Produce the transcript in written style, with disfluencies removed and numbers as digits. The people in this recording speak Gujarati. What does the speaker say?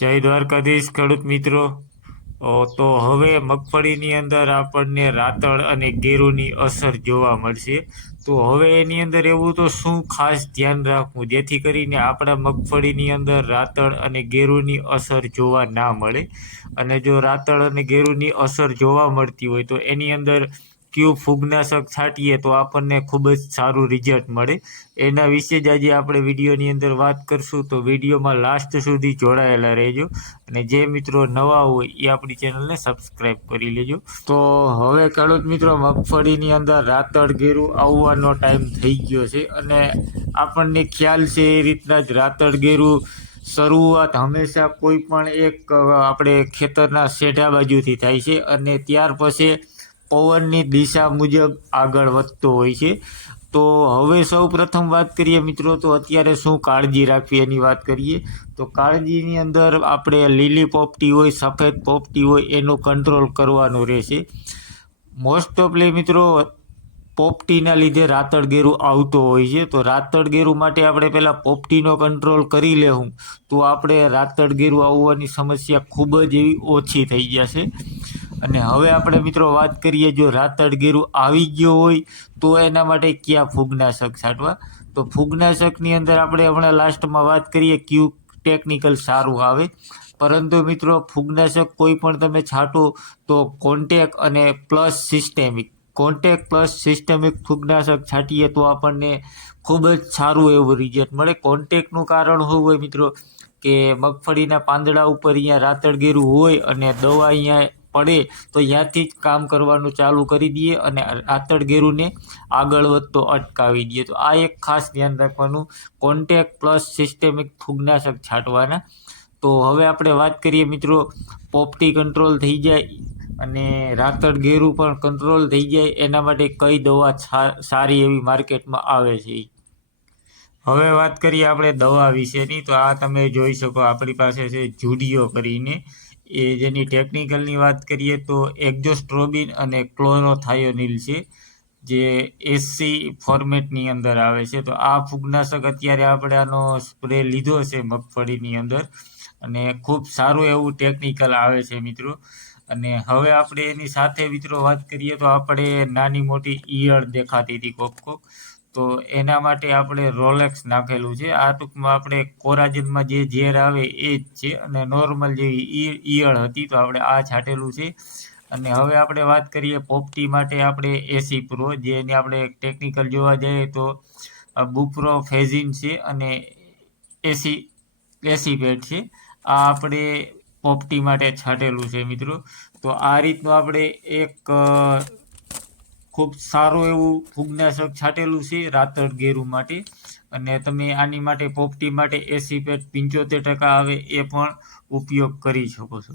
જય દ્વારકાધીશ ખેડૂત મિત્રો. તો હવે મગફળીની અંદર આપણને રાતળ અને ગેરુની અસર જોવા મળશે. તો હવે એની અંદર એવું તો શું ખાસ ધ્યાન રાખવું જેથી કરીને આપણા મગફળીની અંદર રાતળ અને ગેરુની અસર જોવા ના મળે. અને જો રાતળ અને ગેરુની અસર જોવા મળતી હોય તો એની અંદર કયું ફૂગનાશક છાંટીએ તો આપણને ખૂબ જ સારું રિઝલ્ટ મળે. એના વિશે જ આજે આપણે વિડીયોની અંદર વાત કરશું, તો વિડીયોમાં લાસ્ટ સુધી જોડાયેલા રહેજો. અને જે મિત્રો નવા હોય એ આપણી ચેનલને સબસ્ક્રાઈબ કરી લેજો. તો હવે ખેડૂત મિત્રો, મગફળીની અંદર રાતળ ગેરું આવવાનો ટાઈમ થઈ ગયો છે અને આપણને ખ્યાલ છે એ રીતના જ રાતળ ગેરું શરૂઆત હંમેશા કોઈ પણ એક આપણે ખેતરના શેઢા બાજુથી થાય છે અને ત્યાર પછી પવનની દિશા મુજબ આગળ વધતો હોય છે. તો હવે સૌ પ્રથમ વાત કરીએ મિત્રો, તો અત્યારે શું કાળજી રાખવી એની વાત કરીએ. તો કાળજીની અંદર આપણે લીલી પોપટી હોય, સફેદ પોપટી હોય, એનું કંટ્રોલ કરવાનું રહેશે. મોસ્ટ ઓફલી મિત્રો પોપટીના લીધે રાતળ ગેરું આવતો હોય છે. તો રાતળ ગેરું માટે આપણે પહેલાં પોપટીનો કંટ્રોલ કરી લેવું તો આપણે રાતળ ગેરું આવવાની સમસ્યા ખૂબ જ એવી ઓછી થઈ જશે. અને હવે આપણે મિત્રો વાત કરીએ, જો રાતળ ગેરું આવી ગયો હોય તો એના માટે કયા ફૂગનાશક છાંટવા. તો ફૂગનાશકની અંદર આપણે હમણાં લાસ્ટમાં વાત કરીએ કયું ટેકનિકલ સારું આવે. પરંતુ મિત્રો ફૂગનાશક કોઈ પણ તમે છાંટો તો કોન્ટેક અને પ્લસ સિસ્ટેમિક ફૂગનાશક છાંટીએ તો આપણને ખૂબ જ સારું એવું રિઝલ્ટ મળે. કોન્ટેકનું કારણ શું હોય મિત્રો, કે મગફળીના પાંદડા ઉપર અહીંયા રાતળ ગેરું હોય અને દવા અહીંયા પડે તો ત્યાંથી જ કામ કરવાનું ચાલુ કરી દઈએ અને રાતળ ગેરુને આગળ વધતો અટકાવી દઈએ. તો આ એક ખાસ ધ્યાન રાખવાનું, કોન્ટેક પ્લસ સિસ્ટેમિક ફૂગનાશક છાંટવાના. તો હવે આપણે વાત કરીએ મિત્રો, પોપટી કંટ્રોલ થઈ જાય અને રાતળ ગેરું પણ કંટ્રોલ થઈ જાય એના માટે કઈ દવા સારી એવી માર્કેટમાં આવે છે. હવે વાત કરીએ આપણે દવા વિશેની. તો આ તમે જોઈ શકો આપણી પાસે છે જુડિયો કરીને, એ જેની ટેકનિકલની વાત કરીએ તો એક્ઝોસ્ટ્રોબિન અને ક્લોરોથાયોનિલ છે, જે એસસી ફોર્મેટની અંદર આવે છે. તો આ ફૂગનાશક અત્યારે આપણે આનો સ્પ્રે લીધો છે મગફળીની અંદર અને ખૂબ સારું એવું ટેકનિકલ આવે છે મિત્રો. અને હવે આપણે એની સાથે મિત્રો વાત કરીએ તો આપણે નાની મોટી ઈયળ દેખાતી હતી કોક, તો એના માટે આપણે રોલેક્સ નાખેલું છે. આ ટૂંકમાં આપણે કોરાજનમાં જે ઝેર આવે એ જ છે અને નોર્મલ જેવી ઈયળ હતી તો આપણે આ છાંટેલું છે. અને હવે આપણે વાત કરીએ પોપટી માટે આપણે એસી પ્રો, જેને આપણે ટેકનિકલ જોવા જઈએ તો બુપ્રોફેઝિન છે અને એસીપેટ છે. આ આપણે પોપટી માટે છાંટેલું છે મિત્રો. તો આ રીતનું આપણે એક ખૂબ સારું એવું ફૂગનાશક છાંટેલું છે રાતળ ગેરું માટે. અને તમે આની માટે પોપટી માટે એસીપેટ 75% આવે એ પણ ઉપયોગ કરી શકો છો.